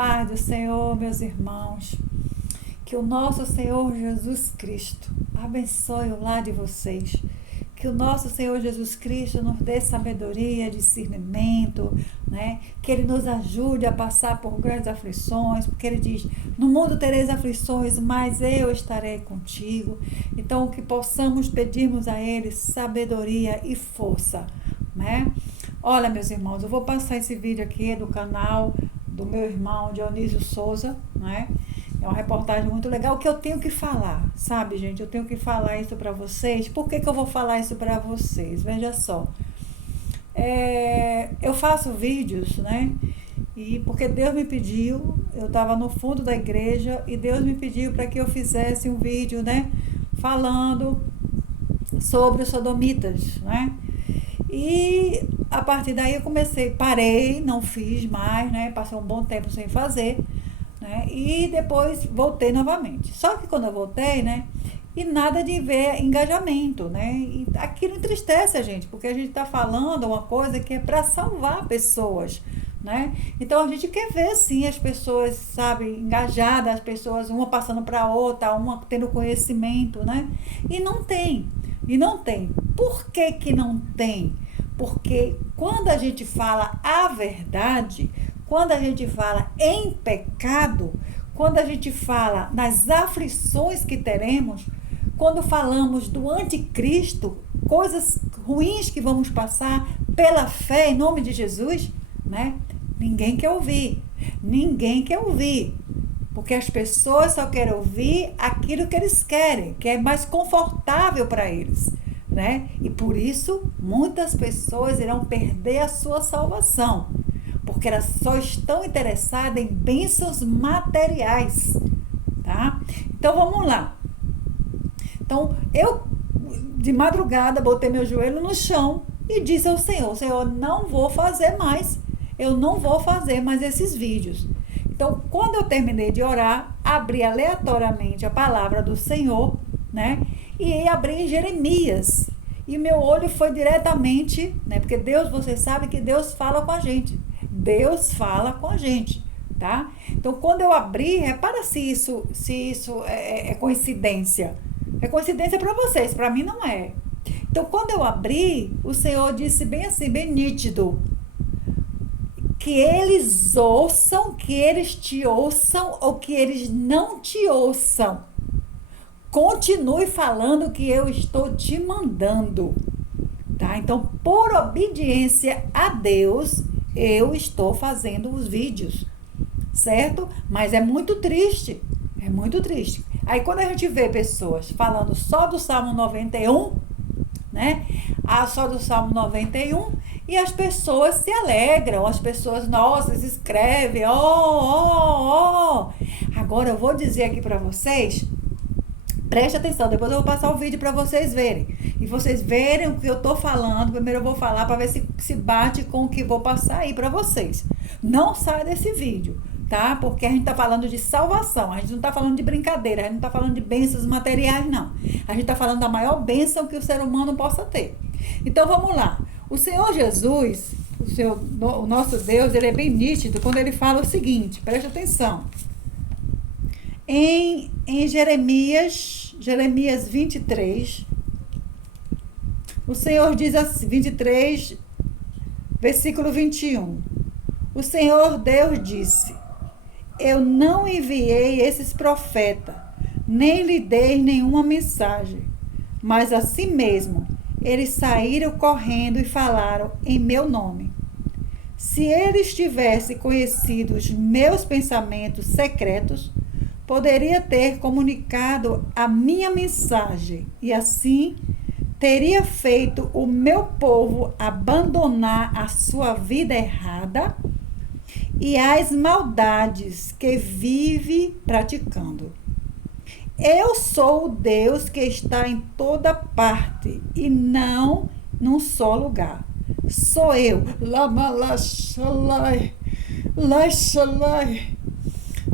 paz do Senhor, meus irmãos. Que o nosso Senhor Jesus Cristo abençoe o lar de vocês. Que o nosso Senhor Jesus Cristo nos dê sabedoria, discernimento, né? Que Ele nos ajude a passar por grandes aflições, porque Ele diz, no mundo tereis aflições, mas eu estarei contigo. Então, que possamos pedirmos a Ele sabedoria e força, né? Olha, meus irmãos, eu vou passar esse vídeo aqui do canal do meu irmão Dionísio Souza, né? É uma reportagem muito legal que eu tenho que falar, sabe, gente? Eu tenho que falar isso para vocês. Por que eu vou falar isso para vocês? Veja só. Eu faço vídeos, né? E porque Deus me pediu, eu estava no fundo da igreja e Deus me pediu para que eu fizesse um vídeo, né? Falando sobre os sodomitas, né? E a partir daí eu parei, não fiz mais, né? Passei um bom tempo sem fazer, né? E depois voltei novamente. Só que quando eu voltei, né? E nada de ver engajamento, né? E aquilo entristece a gente, porque a gente está falando uma coisa que é para salvar pessoas, né? Então a gente quer ver sim as pessoas, sabe, engajadas, as pessoas uma passando para outra, uma tendo conhecimento, né? E não tem. Por que que não tem? Porque quando a gente fala a verdade, quando a gente fala em pecado, quando a gente fala nas aflições que teremos, quando falamos do anticristo, coisas ruins que vamos passar pela fé em nome de Jesus, né? Ninguém quer ouvir. Porque as pessoas só querem ouvir aquilo que eles querem, que é mais confortável para eles, né? E por isso, muitas pessoas irão perder a sua salvação, porque elas só estão interessadas em bênçãos materiais, tá? Então, vamos lá. Então, eu, de madrugada, botei meu joelho no chão e disse ao Senhor, Senhor, eu não vou fazer mais esses vídeos. Então, quando eu terminei de orar, abri aleatoriamente a palavra do Senhor, né? E abri em Jeremias. E meu olho foi diretamente, né? Porque Deus, você sabe que Deus fala com a gente. Deus fala com a gente, tá? Então, quando eu abri, repara se isso é coincidência. É coincidência para vocês, para mim não é. Então, quando eu abri, o Senhor disse bem assim, bem nítido, que eles ouçam, que eles te ouçam ou que eles não te ouçam. Continue falando que eu estou te mandando, tá? Então, por obediência a Deus, eu estou fazendo os vídeos, certo? Mas é muito triste, Aí, quando a gente vê pessoas falando só do Salmo 91, né? Só do Salmo 91, e as pessoas se alegram, as pessoas, nossa, se escrevem, Agora eu vou dizer aqui para vocês, preste atenção, depois eu vou passar o vídeo para vocês verem. E vocês verem o que eu tô falando, primeiro eu vou falar para ver se bate com o que vou passar aí para vocês. Não saia desse vídeo, tá? Porque a gente tá falando de salvação, a gente não tá falando de brincadeira, a gente não tá falando de bênçãos materiais, não. A gente tá falando da maior bênção que o ser humano possa ter. Então vamos lá. O Senhor Jesus, o nosso Deus, ele é bem nítido quando ele fala o seguinte, preste atenção. Em Jeremias 23, o Senhor diz assim, 23, versículo 21. O Senhor Deus disse, eu não enviei esses profetas, nem lhe dei nenhuma mensagem, mas assim mesmo, eles saíram correndo e falaram em meu nome. Se eles tivessem conhecido os meus pensamentos secretos, poderia ter comunicado a minha mensagem e assim teria feito o meu povo abandonar a sua vida errada e as maldades que vive praticando. Eu sou o Deus que está em toda parte e não num só lugar. Sou eu.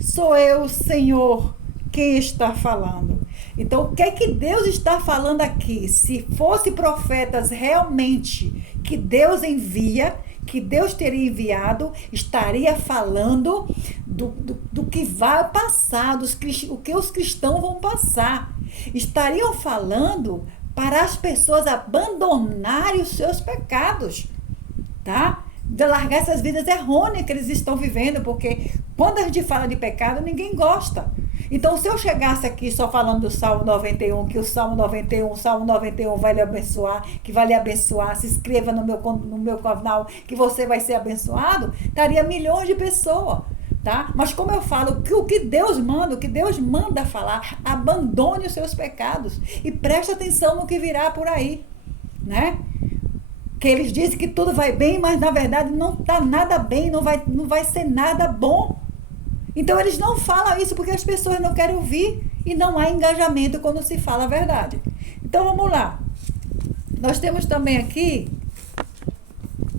Sou eu, o Senhor, quem está falando. Então, o que é que Deus está falando aqui? Se fosse profetas realmente que Deus envia, que Deus teria enviado, estaria falando do que vai passar, o que os cristãos vão passar. Estariam falando para as pessoas abandonarem os seus pecados, tá? De largar essas vidas errôneas que eles estão vivendo, porque quando a gente fala de pecado, ninguém gosta. Então, se eu chegasse aqui só falando do Salmo 91, que o Salmo 91 vai lhe abençoar, que vai lhe abençoar, se inscreva no meu canal, que você vai ser abençoado, estaria milhões de pessoas, tá? Mas como eu falo, o que Deus manda falar, abandone os seus pecados e preste atenção no que virá por aí, né? Que eles dizem que tudo vai bem, mas na verdade não está nada bem, não vai ser nada bom. Então eles não falam isso porque as pessoas não querem ouvir e não há engajamento quando se fala a verdade. Então vamos lá. Nós temos também aqui,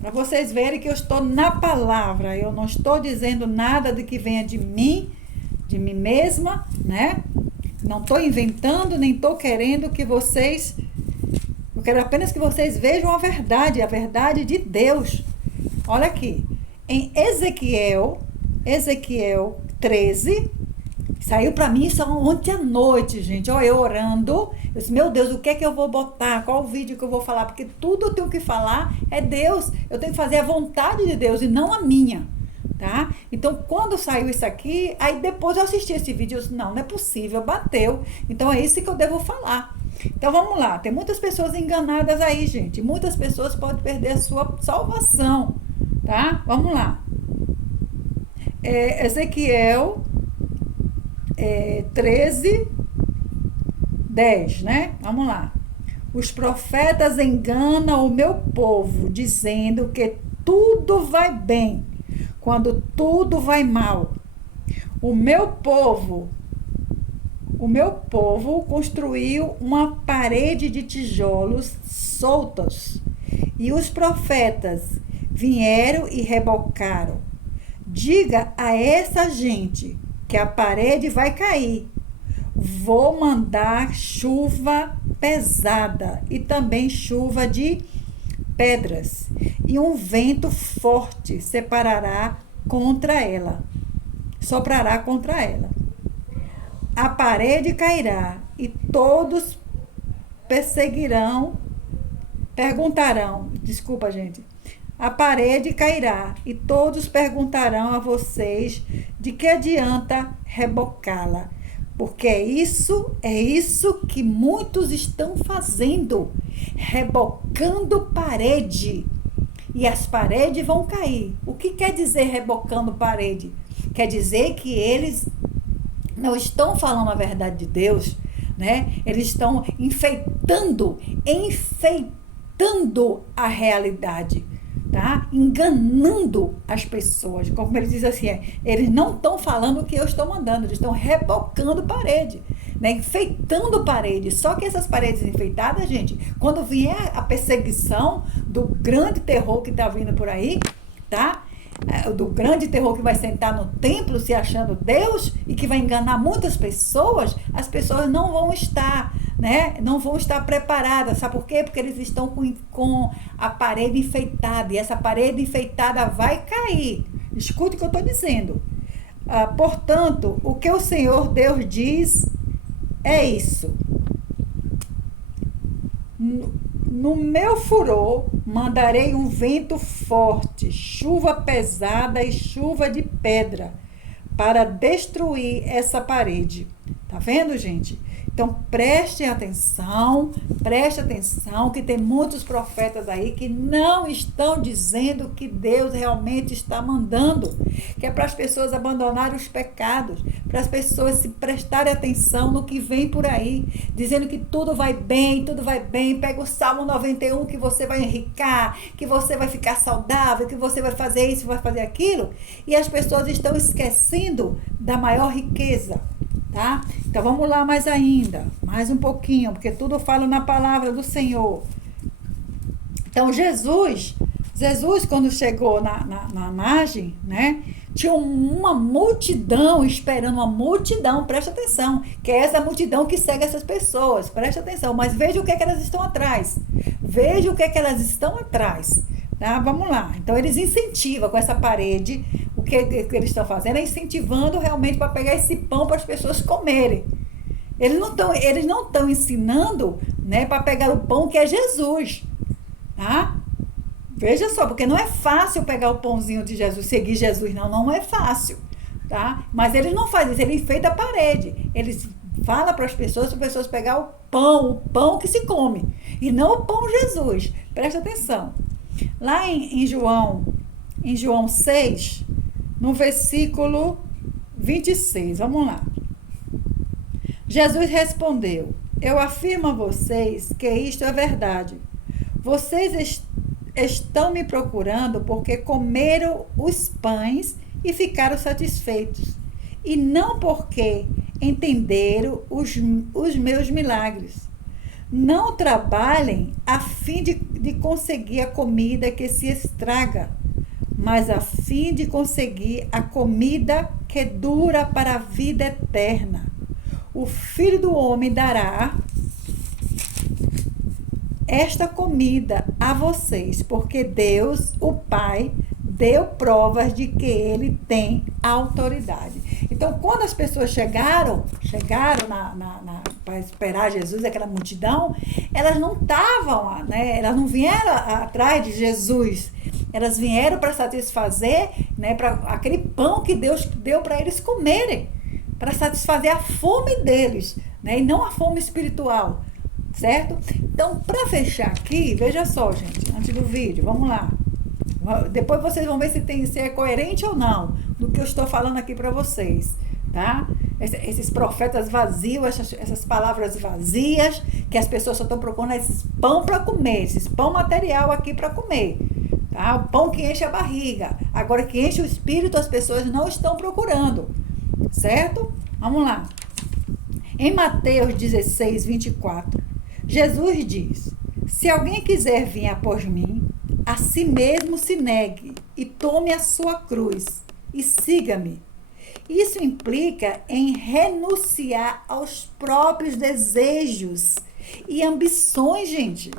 para vocês verem que eu estou na palavra, eu não estou dizendo nada de que venha de mim mesma, né? Não estou inventando, nem estou querendo que vocês... Eu quero apenas que vocês vejam a verdade de Deus. Olha aqui, em Ezequiel 13, saiu para mim só ontem à noite, gente. Ó, eu orando, eu disse, meu Deus, o que é que eu vou botar? Qual o vídeo que eu vou falar? Porque tudo eu tenho que falar é Deus. Eu tenho que fazer a vontade de Deus e não a minha, tá? Então, quando saiu isso aqui, aí depois eu assisti esse vídeo, eu disse, não é possível, bateu. Então, é isso que eu devo falar. Então, vamos lá. Tem muitas pessoas enganadas aí, gente. Muitas pessoas podem perder a sua salvação, tá? Vamos lá. Ezequiel 13, 10, né? Vamos lá. Os profetas enganam o meu povo, dizendo que tudo vai bem, quando tudo vai mal. O meu povo construiu uma parede de tijolos soltos, e os profetas vieram e rebocaram. Diga a essa gente que a parede vai cair. Vou mandar chuva pesada e também chuva de pedras. E um vento forte soprará contra ela. A parede cairá e todos perguntarão. Desculpa, gente. A parede cairá e todos perguntarão a vocês de que adianta rebocá-la. Porque é isso que muitos estão fazendo, rebocando parede. E as paredes vão cair. O que quer dizer rebocando parede? Quer dizer que eles não estão falando a verdade de Deus, né? Eles estão enfeitando a realidade. Tá? Enganando as pessoas, como ele diz assim, eles não estão falando o que eu estou mandando, eles estão rebocando parede, né? Enfeitando parede. Só que essas paredes enfeitadas, gente, quando vier a perseguição do grande terror que está vindo por aí, tá? Do grande terror que vai sentar no templo se achando Deus e que vai enganar muitas pessoas, as pessoas não vão estar, né? Não vão estar preparadas. Sabe por quê? Porque eles estão com a parede enfeitada, e essa parede enfeitada vai cair. Escute o que eu estou dizendo. Portanto, o que o Senhor Deus diz é isso. No meu furor, mandarei um vento forte, chuva pesada e chuva de pedra para destruir essa parede. Tá vendo, gente? Então, preste atenção, que tem muitos profetas aí que não estão dizendo o que Deus realmente está mandando, que é para as pessoas abandonarem os pecados, para as pessoas se prestarem atenção no que vem por aí, dizendo que tudo vai bem, pega o Salmo 91 que você vai enricar, que você vai ficar saudável, que você vai fazer isso, vai fazer aquilo, e as pessoas estão esquecendo da maior riqueza. Tá? Então vamos lá mais um pouquinho, porque tudo eu falo na palavra do Senhor. Então Jesus quando chegou na margem, né, tinha uma multidão esperando, presta atenção, que é essa multidão que segue essas pessoas, presta atenção, mas veja o que é que elas estão atrás, tá? Vamos lá, então eles incentivam com essa parede, que eles estão fazendo é incentivando realmente para pegar esse pão para as pessoas comerem. Eles não estão ensinando, né, para pegar o pão que é Jesus, tá? Veja só, porque não é fácil pegar o pãozinho de Jesus, seguir Jesus, não é fácil, tá? Mas eles não fazem isso, eles enfeitam a parede. Eles falam para as pessoas pegar o pão que se come, e não o pão Jesus. Presta atenção. Lá em João 6, no versículo 26, vamos lá. Jesus respondeu: eu afirmo a vocês que isto é verdade. Vocês estão me procurando porque comeram os pães e ficaram satisfeitos, e não porque entenderam os meus milagres. Não trabalhem a fim de conseguir a comida que se estraga, mas a fim de conseguir a comida que dura para a vida eterna. O Filho do Homem dará esta comida a vocês, porque Deus, o Pai, deu provas de que ele tem autoridade. Então, quando as pessoas chegaram para esperar Jesus, aquela multidão, elas não estavam, né, elas não vieram atrás de Jesus, elas vieram para satisfazer, né, para aquele pão que Deus deu para eles comerem, para satisfazer a fome deles, né, e não a fome espiritual, certo? Então, para fechar aqui, veja só, gente, antes do vídeo, vamos lá. Depois vocês vão ver se é coerente ou não do que eu estou falando aqui para vocês, tá? Esses profetas vazios, essas palavras vazias, que as pessoas só estão procurando esses pão para comer, esses pão material aqui para comer, tá? O pão que enche a barriga. Agora, que enche o espírito, as pessoas não estão procurando, certo? Vamos lá. Em Mateus 16, 24, Jesus diz: se alguém quiser vir após mim, a si mesmo se negue e tome a sua cruz e siga-me. Isso implica em renunciar aos próprios desejos e ambições, gente,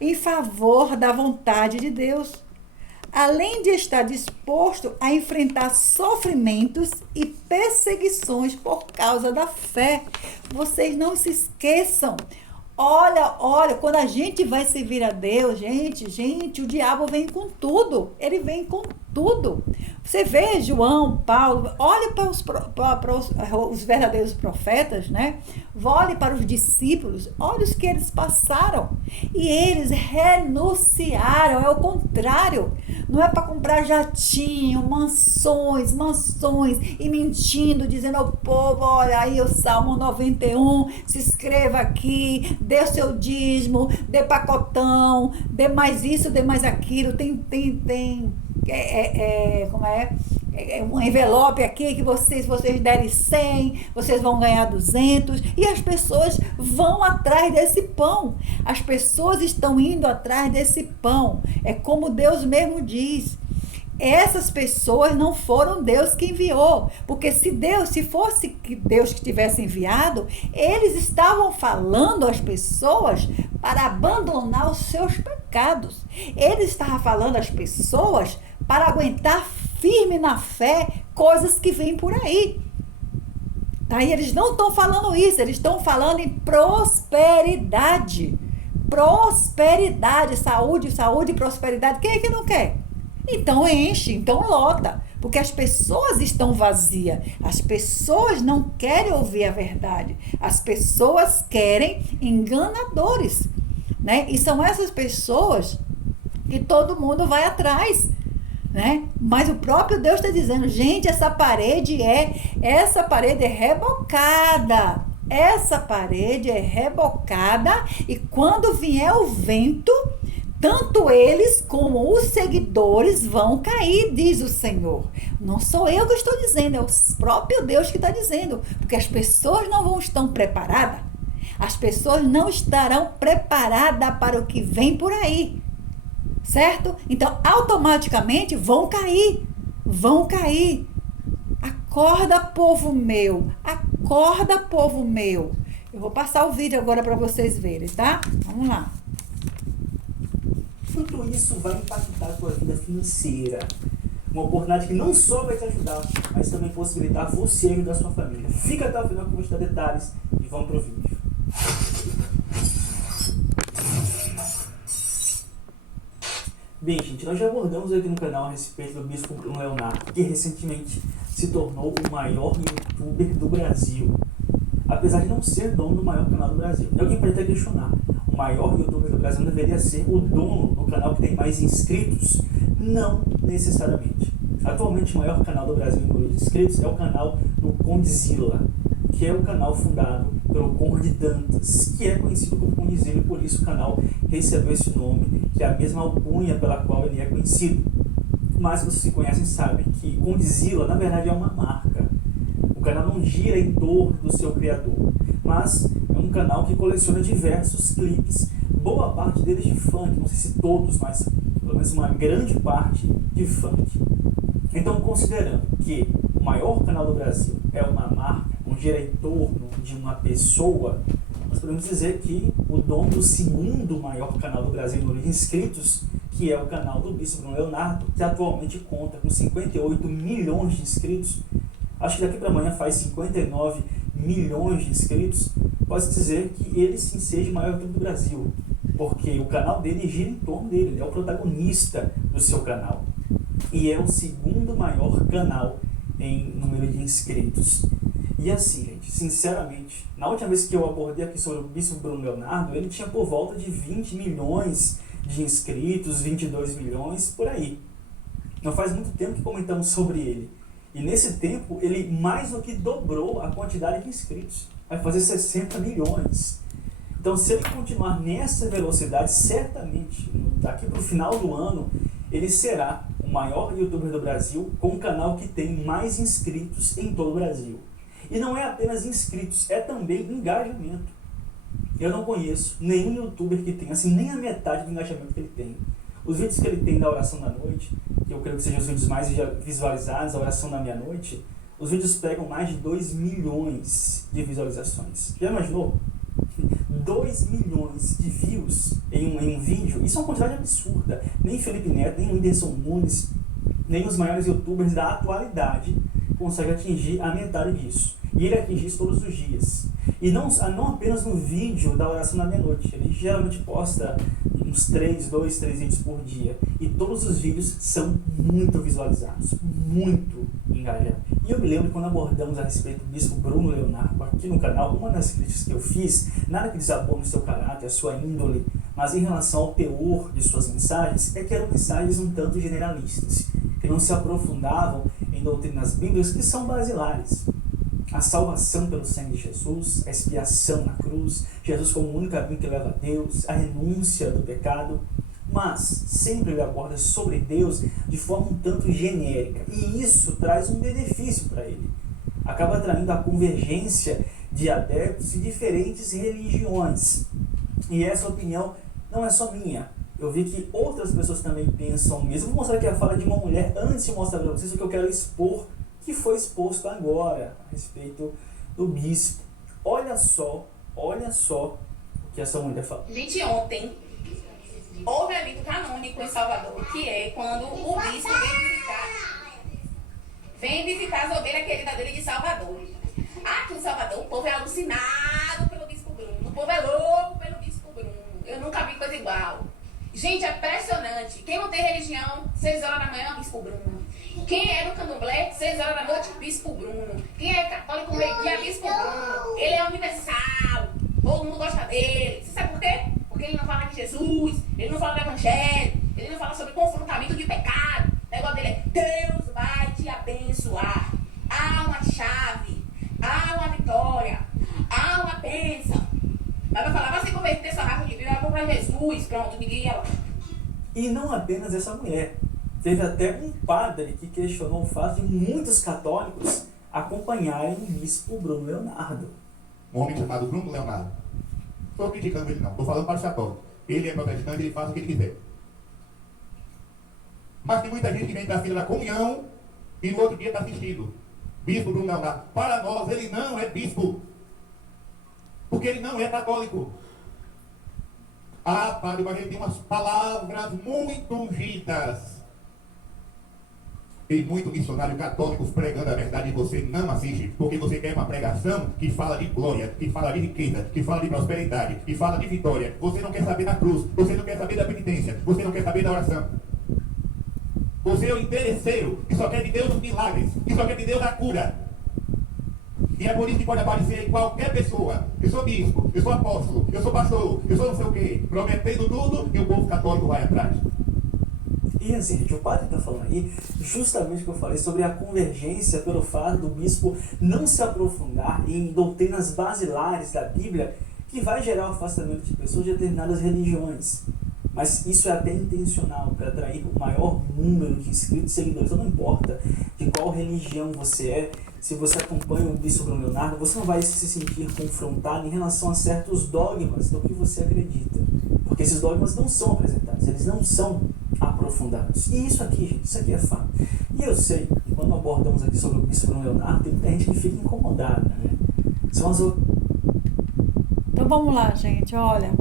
em favor da vontade de Deus. Além de estar disposto a enfrentar sofrimentos e perseguições por causa da fé. Vocês não se esqueçam. Olha, quando a gente vai servir a Deus, gente, o diabo vem com tudo. Ele vem com tudo. Você vê João, Paulo, olhe para os verdadeiros profetas, né? Olhe para os discípulos, olhe os que eles passaram. E eles renunciaram, é o contrário. Não é para comprar jatinho, mansões, e mentindo, dizendo ao povo: olha aí o Salmo 91, se inscreva aqui, dê o seu dízimo, dê pacotão, dê mais isso, dê mais aquilo, tem um envelope aqui que vocês derem 100, vocês vão ganhar 200, e as pessoas vão atrás desse pão. As pessoas estão indo atrás desse pão. É como Deus mesmo diz. Essas pessoas não foram Deus que enviou, porque se fosse Deus que tivesse enviado, eles estavam falando às pessoas para abandonar os seus pecados. Ele estava falando às pessoas para aguentar firme na fé coisas que vêm por aí. Aí eles não estão falando isso, eles estão falando em prosperidade. Prosperidade, saúde e prosperidade. Quem é que não quer? Então enche, então lota, porque as pessoas estão vazias, as pessoas não querem ouvir a verdade, as pessoas querem enganadores, né? E são essas pessoas que todo mundo vai atrás, né? Mas o próprio Deus está dizendo: gente, essa parede é rebocada, e quando vier o vento, tanto eles como os seguidores vão cair, diz o Senhor. Não sou eu que estou dizendo, é o próprio Deus que está dizendo. Porque as pessoas não estão preparadas. As pessoas não estarão preparadas para o que vem por aí. Certo? Então, automaticamente vão cair. Acorda, povo meu. Acorda, povo meu. Eu vou passar o vídeo agora para vocês verem, tá? Vamos lá. Quanto isso vai impactar a tua vida financeira? Uma oportunidade que não só vai te ajudar, mas também possibilitar você ajudar a sua família. Fica até o final que eu vou te dar detalhes e vamos pro vídeo. Bem, gente, nós já abordamos aqui no canal a respeito do Bispo Bruno Leonardo, que recentemente se tornou o maior youtuber do Brasil, apesar de não ser dono do maior canal do Brasil. E alguém pode até questionar, o maior youtuber do Brasil deveria ser o dono do canal que tem mais inscritos? Não necessariamente. Atualmente o maior canal do Brasil em número de inscritos é o canal do Condzilla, que é o canal fundado pelo Conrad Dantas, que é conhecido como Condzilla, e por isso o canal recebeu esse nome, que é a mesma alcunha pela qual ele é conhecido. Mas vocês que conhecem sabem que Condzilla na verdade é uma marca. O canal não gira em torno do seu criador, mas é um canal que coleciona diversos clipes, boa parte deles de funk, não sei se todos, mas pelo menos uma grande parte de funk. Então, considerando que o maior canal do Brasil é uma marca, não gira em torno de uma pessoa, nós podemos dizer que o dono do segundo maior canal do Brasil em número de inscritos, que é o canal do Bispo Bruno Leonardo, que atualmente conta com 58 milhões de inscritos, acho que daqui para amanhã faz 59 milhões de inscritos, pode-se dizer que ele sim seja o maior YouTube do Brasil, porque o canal dele gira em torno dele, ele é o protagonista do seu canal. E é o segundo maior canal em número de inscritos. E assim, gente, sinceramente, na última vez que eu abordei aqui sobre o Bispo Bruno Leonardo, ele tinha por volta de 20 milhões de inscritos, 22 milhões, por aí. Não faz muito tempo que comentamos sobre ele. E nesse tempo, ele mais do que dobrou a quantidade de inscritos. Vai fazer 60 milhões. Então, se ele continuar nessa velocidade, certamente, daqui para o final do ano, ele será o maior youtuber do Brasil, com um canal que tem mais inscritos em todo o Brasil. E não é apenas inscritos, é também engajamento. Eu não conheço nenhum youtuber que tenha assim, nem a metade do engajamento que ele tem. Os vídeos que ele tem da oração da noite, que eu creio que sejam os vídeos mais visualizados, a oração da meia-noite, os vídeos pegam mais de 2 milhões de visualizações. Já imaginou? 2 milhões de views em um vídeo, isso é uma quantidade absurda. Nem Felipe Neto, nem o Whindersson Nunes, nem os maiores youtubers da atualidade conseguem atingir a metade disso. E ele atinge isso todos os dias. E não apenas no vídeo da oração da meia-noite, ele geralmente posta uns 2, 3 vídeos por dia. E todos os vídeos são muito visualizados, muito engajados. E eu me lembro quando abordamos a respeito do Bispo Bruno Leonardo aqui no canal, uma das críticas que eu fiz, nada que desabou no seu caráter, a sua índole, mas em relação ao teor de suas mensagens, é que eram mensagens um tanto generalistas, que não se aprofundavam em doutrinas bíblicas que são basilares. A salvação pelo sangue de Jesus, a expiação na cruz, Jesus como o único caminho que leva a Deus, a renúncia do pecado, mas sempre ele aborda sobre Deus de forma um tanto genérica, e isso traz um benefício para ele. Acaba atraindo a convergência de adeptos de diferentes religiões. E essa opinião não é só minha. Eu vi que outras pessoas também pensam o mesmo. Vou mostrar aqui a fala de uma mulher antes de mostrar para vocês o que eu quero expor, que foi exposto agora a respeito do bispo. Olha só o que essa mulher fala. Gente, ontem houve evento canônico em Salvador, que é quando o bispo vem visitar as ovelhas queridas dele de Salvador. Aqui em Salvador, o povo é alucinado pelo Bispo Bruno, o povo é louco pelo Bispo Bruno. Eu nunca vi coisa igual. Gente, é impressionante. Quem não tem religião, 6 horas da manhã, Bispo Bruno. Quem é do candomblé, 6 horas da noite, Bispo Bruno. Quem é católico, meio-dia, Bispo Bruno. Ele é universal, todo mundo gosta dele. Você sabe por quê? Porque ele não fala de Jesus, ele não fala do Evangelho, ele não fala sobre confrontamento de pecado. O negócio dele é: Deus vai te abençoar. Há uma chave, há uma vitória, há uma bênção. Mas vai falar: vai se converter sua raça de vida, vai para Jesus. Pronto, ninguém ia lá. E não apenas essa mulher. Teve até um padre que questionou o fato de muitos católicos acompanharem o bispo Bruno Leonardo. Um homem chamado Bruno Leonardo. Estou criticando ele não, estou falando para o católico. Ele é protestante, ele faz o que ele quiser. Mas tem muita gente que vem para a fila da comunhão e no outro dia está assistindo. Bispo Bruno Leonardo. Para nós, ele não é bispo. Porque ele não é católico. Ah, padre, mas ele tem umas palavras muito ungidas. Tem muito missionário católico pregando a verdade e você não assiste, porque você quer uma pregação que fala de glória, que fala de riqueza, que fala de prosperidade, que fala de vitória. Você não quer saber da cruz, você não quer saber da penitência, você não quer saber da oração. Você é o interesseiro, que só quer de Deus os milagres, que só quer de Deus a cura. E é por isso que pode aparecer em qualquer pessoa. Eu sou bispo, eu sou apóstolo, eu sou pastor, eu sou não sei o quê, prometendo tudo e o povo católico vai atrás. E assim, gente, o padre está falando aí justamente o que eu falei sobre a convergência pelo fato do bispo não se aprofundar em doutrinas basilares da Bíblia, que vai gerar o afastamento de pessoas de determinadas religiões. Mas isso é até intencional, para atrair o maior número de inscritos e seguidores. Então não importa de qual religião você é, se você acompanha o bispo Bruno Leonardo, você não vai se sentir confrontado em relação a certos dogmas do que você acredita. Porque esses dogmas não são apresentados, eles não são aprofundados. E isso aqui, gente, isso aqui é fato. E eu sei que quando abordamos aqui sobre o bispo Bruno Leonardo, tem muita gente que fica incomodada, né? São as outras. Então vamos lá, gente, olha.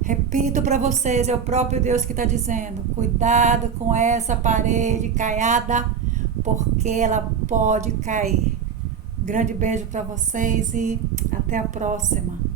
Repito para vocês, é o próprio Deus que está dizendo, cuidado com essa parede caiada, porque ela pode cair. Grande beijo para vocês e até a próxima.